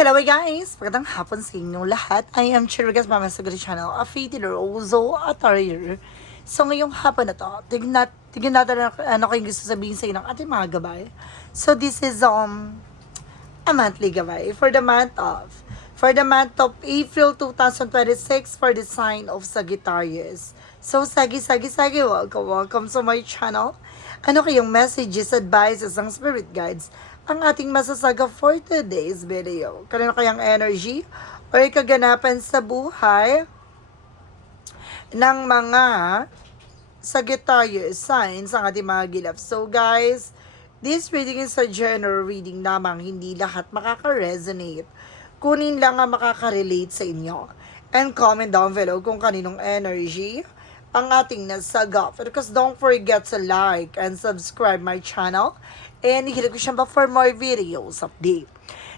Hello guys! Magandang hapon sa inyong lahat. I am Chirigas Mama sa Channel, a Faith Rozo Atarier. So ngayong hapon na to, tignan natin ano kayong gusto sabihin sa inyo ng ating mga gabay. So this is a monthly gabay for the month of April 2026 for the sign of Sagittarius. So sagi, welcome sa my channel. Ano kayong messages, advices, ang spirit guides ang ating masasaga for today's video? Kanino kayang energy or kaganapan sa buhay ng mga Sagittarius signs ang ating mga gilap. So guys, this reading is a general reading lamang, hindi lahat makaka-resonate. Kunin lang ang makaka-relate sa inyo. And comment down below kung kaninong energy ang ating nasaga. Because don't forget to like and subscribe my channel. And hihilip ko siya pa for more videos update.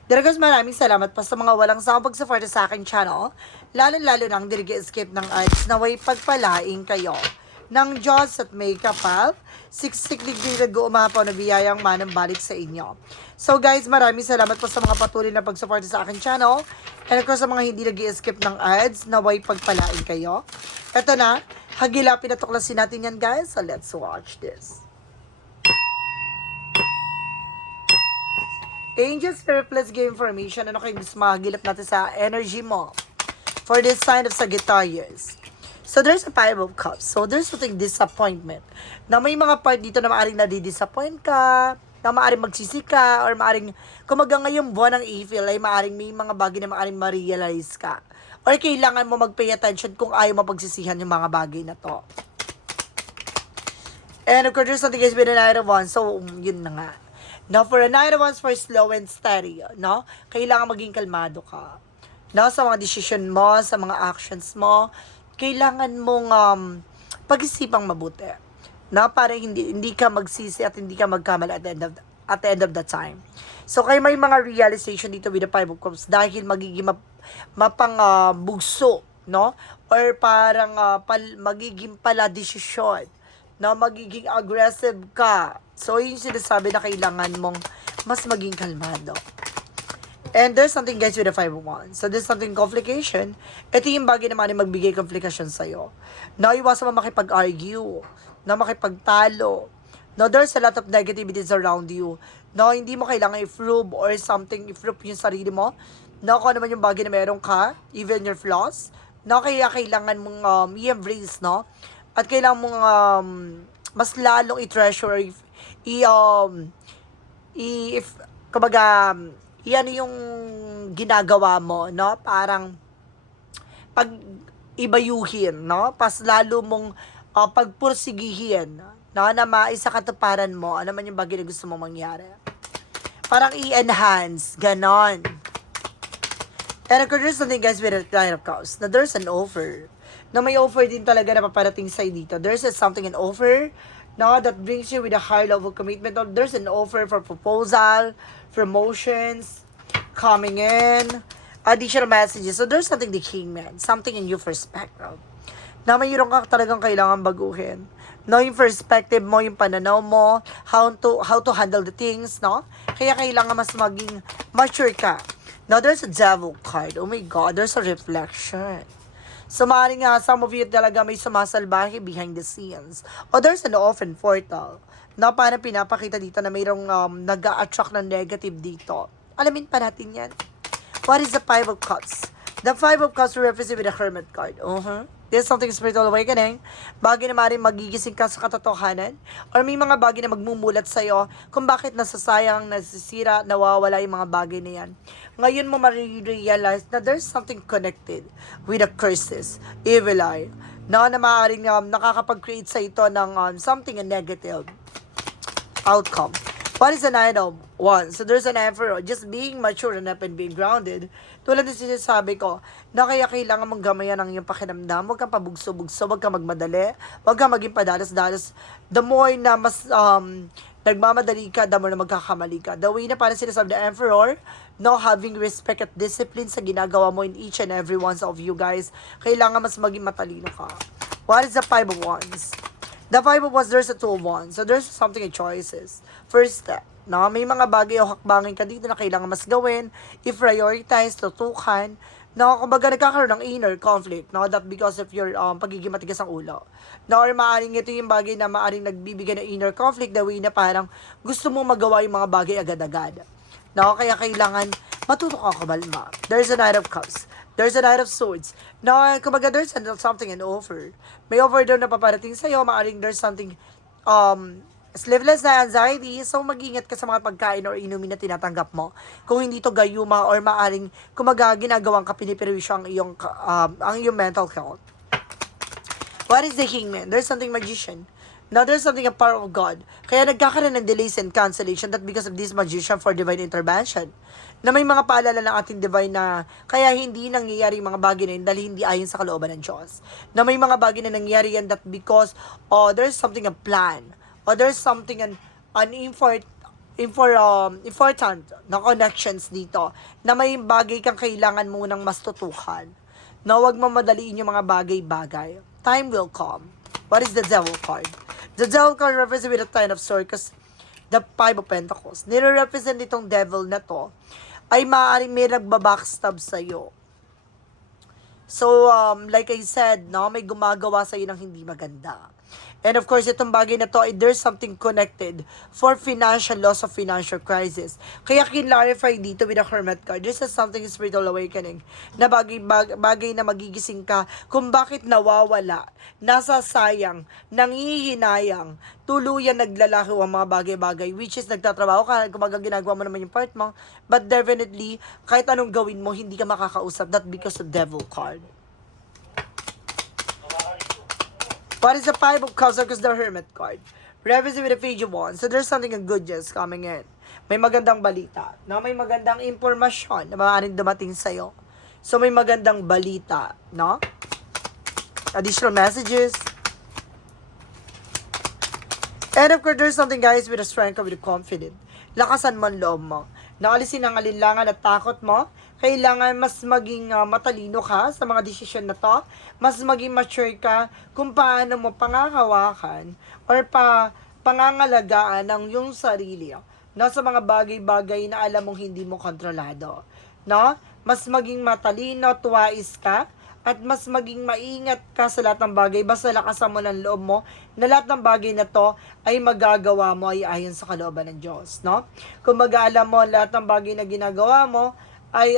Daragas, maraming salamat pa sa mga walang sawang pag-support sa aking channel. Lalo-lalo nang dirige-skip ng ads na way pagpalaing kayo ng Diyos at may kapal. Siksik-lig nag-uumapaw na biyayang manang balik sa inyo. So guys, maraming salamat po sa mga patuloy na pag-support sa aking channel. And of course, sa mga hindi nag-skip ng ads na way pagpalaing kayo. Eto na, hagilapin na tuklasin natin yan guys. So let's watch this. Angels, Spirit, let's give information. Ano kayo gusto magilap natin sa energy mo for this sign of Sagittarius? So there's a Five of Cups. So there's something disappointment. Na may mga part dito na maaaring nadidisappoint ka, na maaaring magsisi ka, or maaaring, kumaga ngayong buwan ng April ay maaaring may mga bagay na maaaring ma-realize ka. Or kailangan mo mag-pay attention kung ayaw mapagsisihan yung mga bagay na to. And of course, there's something guys with the Knight of Wands. So, yun na nga. Now, for a Knight of Wands, for slow and steady, no? Kailangan maging kalmado ka. No? Sa mga decision mo, sa mga actions mo, kailangan mong pag-isipang mabuti. No? Para hindi ka magsisi at hindi ka magkamali at the end of the time. So, kaya may mga realization dito with the Five of Cups dahil magiging bugso, no? Or parang magiging pala desisyon. No, magiging aggressive ka. So, yung sinasabi na kailangan mong mas maging kalmado. And there's something guys with the 5 of Wands. So, there's something complication. Ito yung bagay naman yung magbigay complication sa'yo. No, iwasan mo makipag-argue. No, makipagtalo. No, there's a lot of negativities around you. No, hindi mo kailangan i-prove or something, i-prove yung sarili mo. No, kung ano man yung bagay na meron ka, even your flaws. No, kaya kailangan mong i-embrace, no? At kailangan mong mas lalong i-treasure, ano yung ginagawa mo, no? Parang pag-ibayuhin, no? Pas lalo mong pagpursigihin, no? Na maisakatuparan mo, ano man yung bagay na gusto mong mangyari. Parang i-enhance, ganon. And of course, there's something guys with a Nine of Cups, na there's an offer. Na may offer din talaga na paparating sa'yo dito. There's something, an offer, no, that brings you with a high level of commitment. Or there's an offer for proposal, promotions, coming in, additional messages. So there's something the King, man. Something in your perspective. Na mayroon ka talagang kailangan baguhin. No, yung perspective mo, yung pananaw mo, how to handle the things, no? Kaya kailangan mas maging mature ka. Now, there's a Devil card. Oh my God, there's a reflection. So, maaaring nga, some of you talaga may sumasalbahe behind the scenes. O there's an open portal na parang pinapakita dito na mayroong nag-a-attract ng negative dito. Alamin pa natin yan. What is the Five of Cups? The Five of Cups represent with the Hermit card. There's something spiritual awakening. Bagay na maaaring magigising ka sa katotohanan. Or may mga bagay na magmumulat sa'yo kung bakit nasasayang, nasisira, nawawala yung mga bagay na yan. Ngayon mo marirealize na there's something connected with the curses, evil eye, na maaaring nakakapag-create sa ito ng something negative outcome. What is the Nine of Wands? So there's an Emperor, just being mature enough and being grounded. Tulad ng sinasabi ko, na kaya kailangan mong gamayan ang iyong pakiramdam. Huwag kang pabugso-bugso, huwag kang magmadali, huwag kang maging padalas-dalas. The more na mas nagmamadali ka, the more na magkakamali ka. The way na parang sinasabi ng Emperor, no, having respect at discipline sa ginagawa mo in each and every one of you guys, kailangan mas maging matalino ka. What is the Five of Wands? The Five of Wands, there's a Two of Wands. So there's something in choices. First step. No, may mga bagay o hakbangin ka dito na kailangan mas gawin, i-prioritize, tutukan. No, kumbaga nagkakaroon ng inner conflict, no, that because of your pagiging matigas ang ulo. No, or maaring ito yung bagay na maaring nagbibigay ng inner conflict, the way na parang gusto mo magawa yung mga bagay agad-agad. No, kaya kailangan matuto ka kumalma. There's a Knight of Cups. There's a Knight of Swords. No, kumbaga there's something an offer. May offer daw na paparating sa'yo, maaring there's something sleepless na anxiety, so mag-ingat ka sa mga pagkain or inumin na tinatanggap mo. Kung hindi to gayuma or maaring kumaga ginagawang ka pinipirwisyo ang iyong mental health. What is the Hangman? There's something magician. Now, there's something a power of God. Kaya nagkakaroon ng delays and cancellation that because of this magician for divine intervention. Na may mga paalala ng ating divine na kaya hindi nangyayari mga bagay na yun dahil hindi ayon sa kalooban ng Diyos. Na may mga bagay na nangyayari yan that because there's something a plan. Or there's something an important na connections dito na may bagay kang kailangan munang mas tutukan. Na huwag mamadaliin yung mga bagay-bagay. Time will come. What is the Devil card? The Devil card represents with the Ten of Swords because the Five of Pentacles. Nire-represent itong devil na to ay maaaring may nagbabackstab sa'yo. So, like I said, no, may gumagawa sa'yo ng hindi maganda. And of course, itong bagay na to, there's something connected for financial loss of financial crisis. Kaya kinlarify dito with the Hermit card, this is something spiritual awakening. Na bagay na magigising ka kung bakit nawawala, nasasayang, nangihinayang, tuluyan naglalaki ang mga bagay-bagay, which is nagtatrabaho ka, kumaga ginagawa mo naman yung part mo, but definitely, kahit anong gawin mo, hindi ka makakausap. That because of Devil card. What is the Five of Cups? Because the Hermit card. Represent with the Page of Wands. So there's something of good news coming in. May magandang balita. No? May magandang impormasyon na maaaring dumating sa'yo. So may magandang balita. No? Additional messages. And of course, there's something guys with the strength of the confident. Lakasan mo ang loob mo. Naalisin ang alinlangan at takot mo. Kailangan mas maging matalino ka sa mga desisyon na to. Mas maging mature ka kung paano mo panghahawakan or pangangalagaan ang iyong sarili. No? Sa mga bagay-bagay na alam mong hindi mo kontrolado. No? Mas maging matalino, tuwais ka, at mas maging maingat ka sa lahat ng bagay. Basta lakasan mo ng loob mo na lahat ng bagay na to ay magagawa mo ay ayon sa kalooban ng Diyos. No? Kung mag-aalam mo lahat ng bagay na ginagawa mo, ay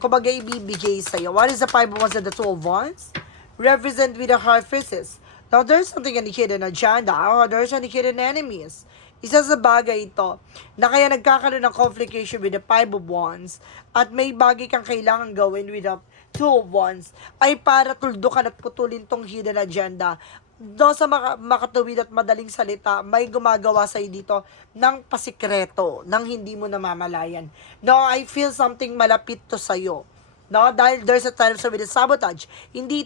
kumbaga ibibigay sa'yo. What is the Five of Wands and the Two of Wands? Represent with the High Priestess. Now, there's something in the hidden agenda or there's some hidden enemies. Isa sa bagay ito na kaya nagkakaroon ng complication with the Five of Wands at may bagay kang kailangan gawin with the Two of Wands ay para tuldukan at putulin tong hidden agenda. Do sa makatuwid at madaling salita, may gumagawa sa'yo dito ng pasikreto, ng hindi mo namamalayan. No, I feel something malapit to sa'yo. No, dahil there's a time with the sabotage. Hindi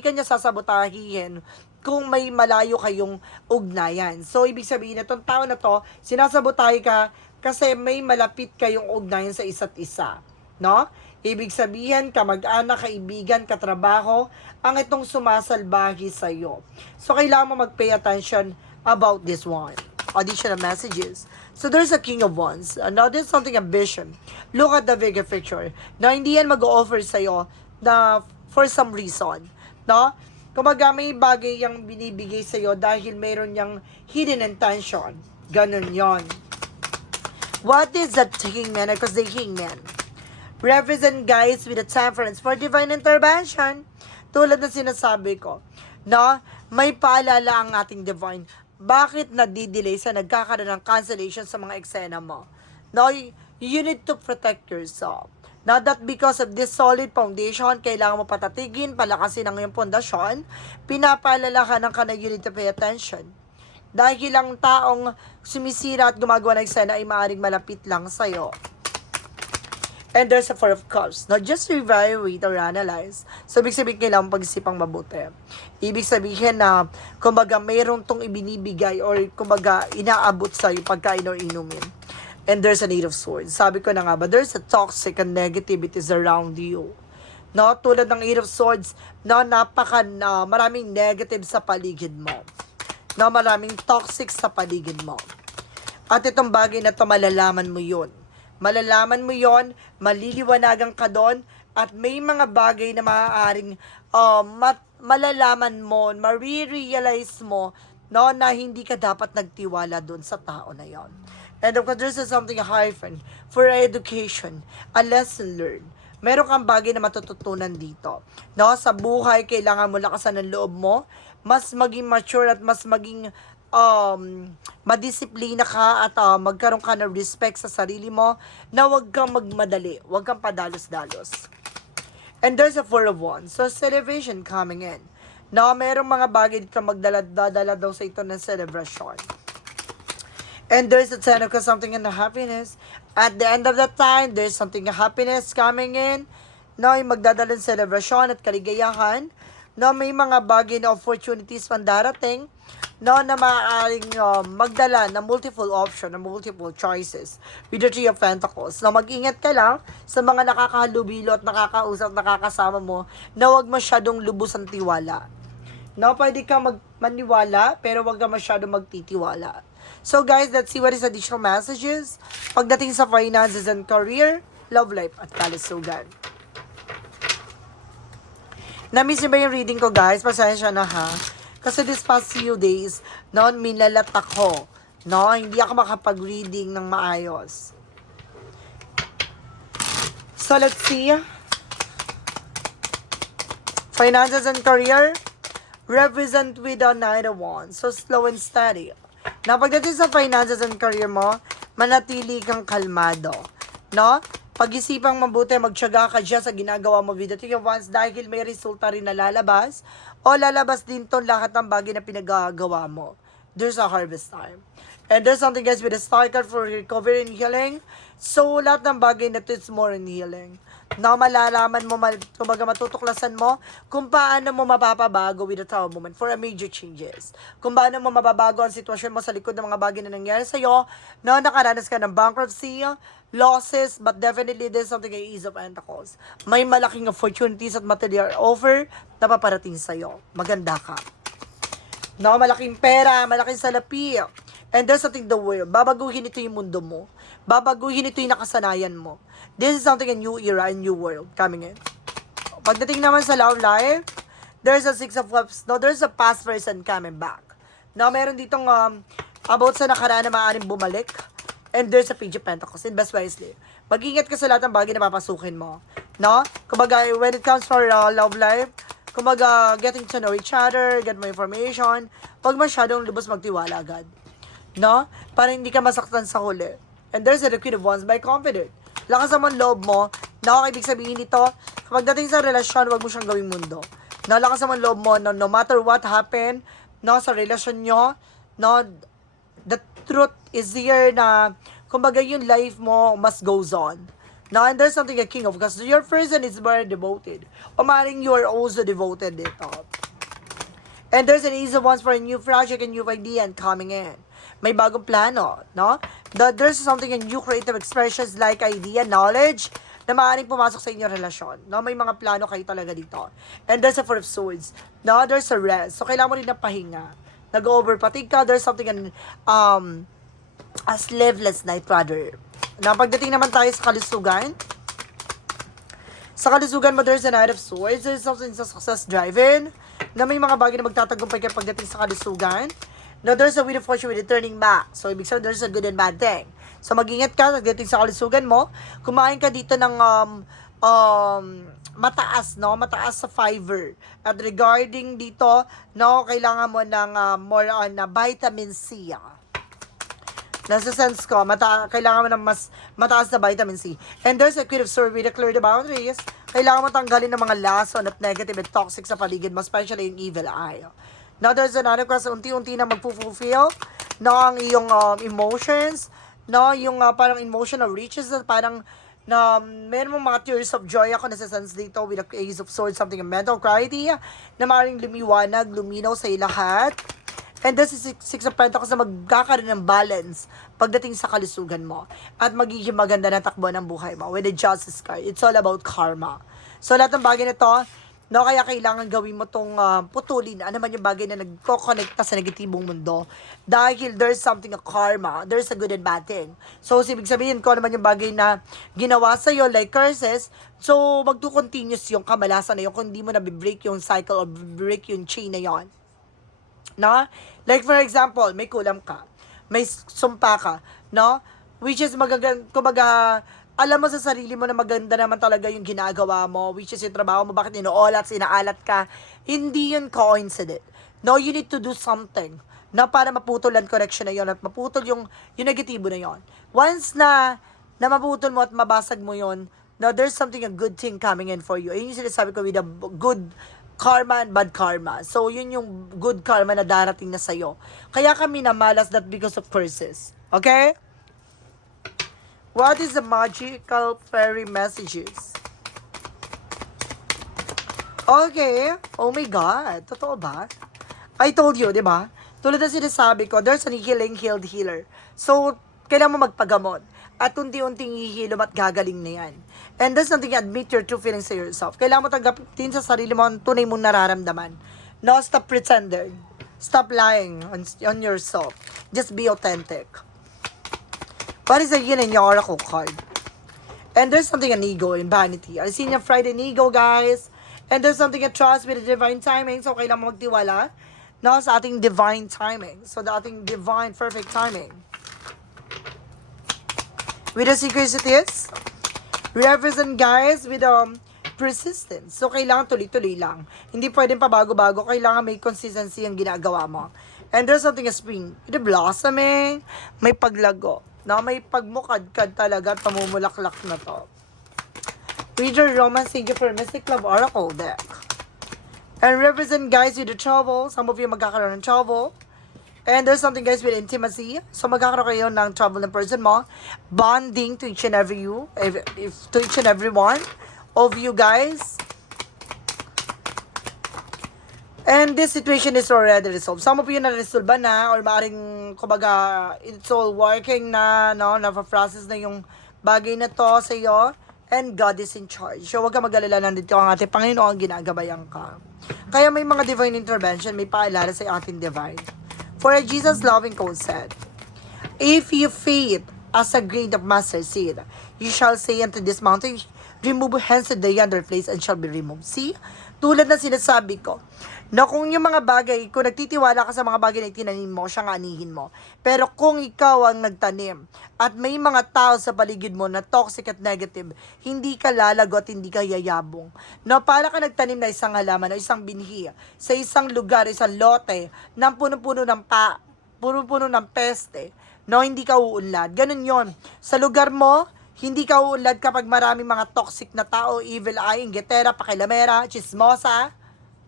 kanya sasabotahin kung may malayo kayong ugnayan. So, ibig sabihin na itong tao na to, sinasabotahe ka kasi may malapit kayong ugnayan sa isa't isa. No? Ibig sabihin, kamag-anak, kaibigan, katrabaho, ang itong sumasalbahi sa iyo. So, kailangan mo mag-pay attention about this one. Additional messages. So, there's a King of Wands. Now, there's something ambition. Look at the bigger picture. Na hindi yan mag-o-offer sa iyo na for some reason. No? Kumaga may bagay yung binibigay sa iyo dahil mayroon yung hidden intention. Ganun yon. What is that Hangman? Because the Hangman represent guys with a temperance for divine intervention. Tulad na sinasabi ko, no? May paalala ang ating divine. Bakit nadidelay sa nagkakaroon ng cancellation sa mga eksena mo? No, you need to protect yourself. Not that because of this solid foundation, kailangan mo patatigin, palakasin ang iyong pundasyon, pinapaalala ka ng you need to pay attention. Dahil ang taong sumisira at gumagawa ng eksena ay maaaring malapit lang sa'yo. And there's a Four of Cups. Now, just to evaluate or analyze. So, ibig sabihin, kailangan pag-isipang mabuti. Ibig sabihin na, kumbaga, mayroon tong ibinibigay or, kumbaga, inaabot sa'yo pagkain or inumin. And there's a Eight of Swords. Sabi ko na nga ba, there's a toxic and negativities around you. No? Tulad ng Eight of Swords, no, maraming negative sa paligid mo. No, maraming toxic sa paligid mo. At itong bagay na to, malalaman mo yun. Malalaman mo yon, maliliwanagan ka doon, at may mga bagay na maaaring malalaman mo, marirealize mo, no, na hindi ka dapat nagtiwala doon sa tao na yon. And of course, there's something hyphen for education, a lesson learned. Meron kang bagay na matututunan dito. No, sa buhay, kailangan mo lakasan ng loob mo, mas maging mature at mas maging madisiplina ka at magkaroon ka ng respect sa sarili mo, na huwag kang magmadali, huwag kang padalos-dalos. And there's a Four of Wands. So, celebration coming in. No, merong mga bagay dito magdala daw sa ito ng celebration. And there's a Ten of Cups, something in the happiness. At the end of the time, there's something happiness coming in. No, yung magdadala ng celebration at kaligayahan. No, may mga bagay na opportunities pang darating. No, na maaaring magdala ng multiple option, ng multiple choices with the Three of Pentacles. Na mag-ingat ka lang sa mga nakakahalubilo at nakakausap, nakakasama mo, na huwag masyadong lubos ang tiwala. No, pwede ka maniwala, pero huwag ka masyadong magtitiwala. So guys, let's see what is additional messages pagdating sa finances and career, love life, at kalusugan. Na-miss niyo ba yung reading ko, guys? Pasensya na, ha? Kasi this past few days, no, minalat ako. No, hindi ako makapag-reading ng maayos. So, let's see. Finances and career, represent with a Knight of Wands. So, slow and steady. Na pagdating sa finances and career mo, manatili kang kalmado. No? Pag-isipang mabuti, magtiyaga ka dyan sa ginagawa mo with the Three of Wands dahil may resulta rin na lalabas o lalabas din to lahat ng bagay na pinagagawa mo. There's a harvest time. And there's something, guys, with the Star card for recovery and healing. So, lahat ng bagay na to, it's more in healing. Na malalaman mo, kumbaga matutuklasan mo kung paano mo mapapabago with the Tower moment for a major changes. Kung paano mo mababago ang sitwasyon mo sa likod ng mga bagay na nangyari sa'yo, na nakaranas ka ng bankruptcy, losses, but definitely there's something like Ace of Pentacles. May malaking opportunities at material offer na paparating sa'yo. Maganda ka. No, malaking pera, malaking salapi. And there's something the world. Babaguhin ito yung mundo mo. Babaguhin ito yung nakasanayan mo. This is something a new era, a new world coming in. Pagdating naman sa love life, there's a Six of Cups. No, there's a past person coming back. No, meron ditong about sa nakaraan na maaaring bumalik. And there's a Page of Pentacles. Invest wisely. Mag-ingat ka sa lahat ng bagay na papasukin mo. No? Kumbaga, when it comes for love life, kumbaga, getting to know each other, get more information, huwag masyadong lubos magtiwala agad. No? Para hindi ka masaktan sa huli. And there's a Queen of Wands by confident. Lakas naman loob mo. No? Ibig sabihin nito, kapag dating sa relasyon, huwag mo siyang gawing mundo. No? Lakas naman loob mo, no matter what happened, no, sa relasyon nyo, no, the truth is here na, kumbaga yung life mo must goes on. Now, and there's something a king of, because your person is very devoted. O maaaring you are also devoted dito. And there's an Ace of Wands for a new project, a new idea and coming in. May bagong plano, no? There's something in new creative expressions like idea, knowledge, na maaaring pumasok sa inyong relasyon. No? May mga plano kayo talaga dito. And there's a Four of Swords. No? There's a rest. So, kailangan mo rin ng pahinga. Nag-overpatig ka. There's something in, a sleepless night, rather. Na pagdating naman tayo sa kalusugan, mo, there's a Knight of Swords. There's something sa success driven, na may mga bagay na magtatagumpay kayo pagdating sa kalusugan. Now, there's a Wheel of Fortune with a turning back. So, ibig sabihin, there's a good and bad thing. So, mag-ingat ka pagdating sa kalusugan mo. Kumain ka dito ng mataas, no? Mataas sa fiber. At regarding dito, no, kailangan mo ng more on vitamin C. Nasa sense ko, kailangan mo ng mas mataas na vitamin C. And there's a Queen of Swords with a clear the boundaries. Kailangan mo tanggalin ng mga lason at negative and toxic sa paligid mo, especially yung evil eye. Now, there's another question, unti-unti na magpo-fulfill no, ang iyong emotions, no, yung parang emotional reaches, parang na meron mong mga tears of joy ako na sa sense dito with the Ace of Swords, something in mental clarity, na maaaring lumiwanag, luminaw sa lahat. And this is Six of Pentacles na magkakaroon ng balance pagdating sa kalusugan mo. At magiging maganda na takbo ng buhay mo with the Justice card. It's all about karma. So, lahat ng bagay na to, No, kaya kailangan gawin mo tong putulin. Ano man yung bagay na nagko-connect sa negatibong mundo. Dahil there's something a karma. There's a good and bad thing. So, ibig sabihin ko naman yung bagay na ginawa sa'yo, like curses, so, magto-continuous yung kamalasan na yun kung hindi mo na-break yung cycle or break yung chain na yon. No? Like, for example, may kulam ka. May sumpa ka. No? Which is kumbaga, alam mo sa sarili mo na maganda naman talaga yung ginagawa mo, which is yung trabaho mo, bakit inaalat ka, hindi yun coincident. No, you need to do something na para maputol ang connection na yun at maputol yung negatibo na yun. Once na maputol mo at mabasag mo yun, no, there's something, a good thing coming in for you. Ayun yung sinasabi ko with a good karma and bad karma. So, yun yung good karma na darating na sa'yo. Kaya kami namalas that because of curses. Okay? What is the magical fairy messages? Okay. Oh my God. Totoo ba? I told you, di ba? Tulad na sinasabi ko, there's an healed healer. So, kailangan mo magpagamot. At unti-unting hihilom at gagaling na yan. And there's something, admit your true feelings to yourself. Kailangan mo tanggapin sa sarili mo ang tunay mong nararamdaman. No, stop pretending. Stop lying on yourself. Just be authentic. What is the yin and yang oracle card? And there's something an ego and vanity. I seen your Friday ego, guys. And there's something a trust with the divine timing. So, kailangan mo magtiwala no, sa ating divine timing. So, the ating divine perfect timing. With the synchronicities, represent, guys, with persistence. So, kailangan tuloy-tuloy lang. Hindi pwedeng pabago-bago. Kailangan may consistency ang ginagawa mo. And there's something a spring. With the blossoming, may paglago. Na may pagmukadkad talaga at pamumulaklak na to. Reader Romance, thank you for Mystic Love Oracle deck. And represent, guys, with the trouble. Some of you magkakaroon ng trouble. And there's something, guys, with intimacy. So, magkakaroon kayo ng trouble ng person mo. Bonding to each and every you. To each and every one of you, guys. And this situation is already resolved. Some of you na-resolve na or maaring, kumbaga, it's all working na, no? Na-process na yung bagay na to sa iyo. And God is in charge. So, huwag ka mag-alala, nandito ang ating Panginoon, ginagabayan ka. Kaya may mga divine intervention, may paalala sa ating divine. For Jesus' loving code said, if you faith as a grain of mustard seed, you shall say unto this mountain, remove hence to the yonder place and shall be removed. See? Tulad na sinasabi ko, na kung yung mga bagay, kung nagtitiwala ka sa mga bagay na itinanim mo, siya nga anihin mo. Pero kung ikaw ang nagtanim, at may mga tao sa paligid mo na toxic at negative, hindi ka lalago at hindi ka yayabong. No, para ka nagtanim na isang halaman o isang binhi, sa isang lugar, isang lote, ng puno-puno ng peste, no, hindi ka uunlad. Ganun yon. Sa lugar mo, hindi ka uunlad kapag maraming mga toxic na tao, evil eye, ingetera, pakilamera, chismosa.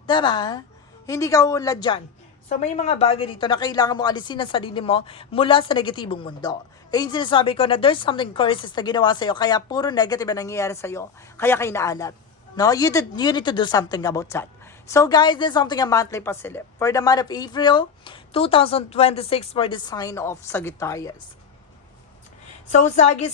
Diba? Hindi ka uunlad dyan. So, may mga bagay dito na kailangan mo alisin ang sarili mo mula sa negatibong mundo. Eh, yung sinasabi ko na there's something curses na ginawa sa'yo, kaya puro negative ang nangyayari sa'yo, kaya kayo naalat. No? You need to do something about that. So, guys, there's something a monthly pasilip. For the month of April, 2026 for the sign of Sagittarius. So, Sagi,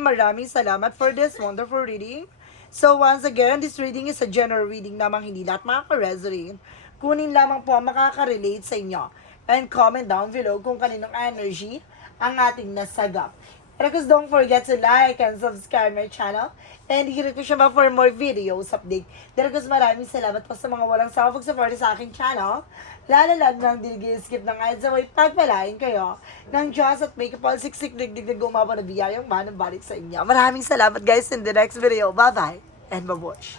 maraming salamat for this wonderful reading. So, once again, this reading is a general reading namang hindi lahat makaka-resonate. Kunin lamang po ang makaka-relate sa inyo. And comment down below kung kaninong energy ang ating nasagap. And of don't forget to like and subscribe my channel. And hit ko siya ba for more videos update. And of maraming salamat po sa mga walang sawag support sa aking channel. Lalo nang skip ng ads away, pagpalain kayo ng Diyos at may kapal siksik digdig na gumawa na biyayang manang balik sa inyo. Maraming salamat guys in the next video. Bye-bye and babush.